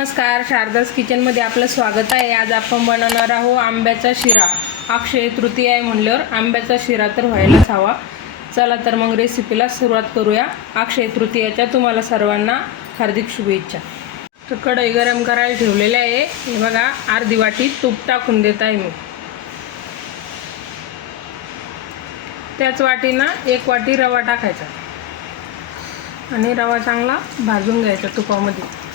नमस्कार शारदास किचनमध्ये आपलं स्वागत आहे. आज आपण बनवणार आहोत आंब्याचा शिरा. अक्षय तृतीय आहे म्हणल्यावर आंब्याचा शिरा तर व्हायलाच हवा. चला तर मग रेसिपीला सुरुवात करूया. अक्षय तृतीयाच्या तुम्हाला सर्वांना हार्दिक शुभेच्छा. तर कढई गरम करायला ठेवलेले आहे. हे बघा अर्धी वाटी तूप टाकून देत आहे मी. त्याच वाटीनं एक वाटी रवा टाकायचा. आणि रवा चांगला भाजून घ्यायचा तुपामध्ये.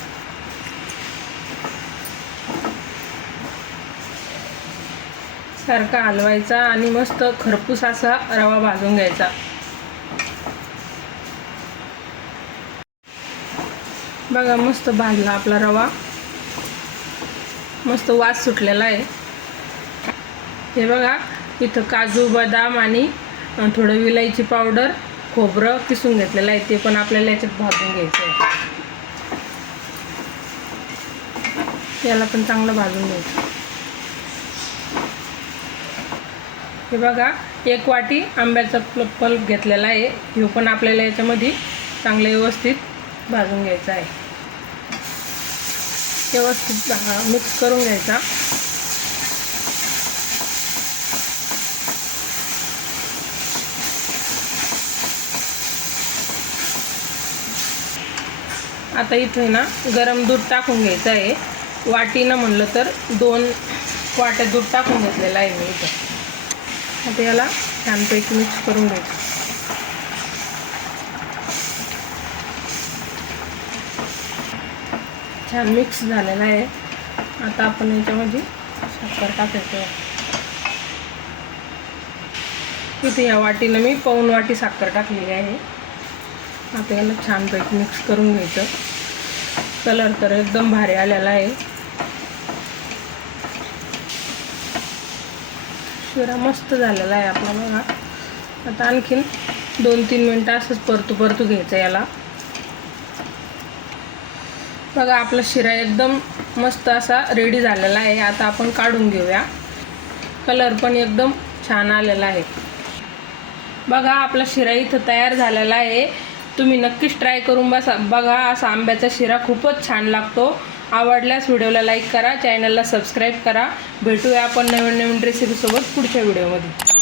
सारखा हलवायचा आणि मस्त खरपूस असा रवा भाजून घ्यायचा. बघा मस्त भाजला आपला रवा. मस्त वास सुटलेला आहे. हे बघा इथं काजू बदाम आणि थोडं विलायची पावडर खोबरं किसून घेतलेलं आहे. ते पण आपल्याला याच्यात भाजून घ्यायचं आहे. याला पण चांगलं भाजून घ्यायचं. हे बघा एक वाटी आंब्याचा पल पल्प घेतलेला आहे. हे पण आपल्याला याच्यामध्ये चांगलं व्यवस्थित भाजून घ्यायचं आहे. व्यवस्थित मिक्स करून घ्यायचा. आता इथे ना गरम दूध टाकून घ्यायचं आहे. वाटीनं म्हणलं तर दोन वाट्या दूध टाकून घेतलेलं आहे मी इथं. आता याला छानपैकी मिक्स करून घ्यायचं. छान मिक्स झालेला आहे. आता आपण याच्यामध्ये साखर टाकायचं. इथे या वाटीनं मी पाऊन वाटी साखर टाकलेली आहे. आता याला छानपैकी मिक्स करून घ्यायचं. कलर तर एकदम भारी आलेला आहे. शिरा मस्त झालेला आहे आपला बघा. आता आणखीन दोन तीन मिनटं असंच परतू परतू घ्यायचं याला. बघा आपला शिरा एकदम मस्त असा रेडी झालेला आहे. आता आपण काढून घेऊया. कलर पण एकदम छान आलेला आहे. बघा आपला शिरा इथं तयार झालेला आहे. तुम्ही नक्कीच ट्राय करून बसा. बघा असा आंब्याचा शिरा खूपच छान लागतो. आवडल्यास व्हिडिओला लाईक करा चॅनलला सबस्क्राईब करा. भेटूया आपण नवीन नवीन रेसिपीसोबत पुढच्या व्हिडिओमध्ये.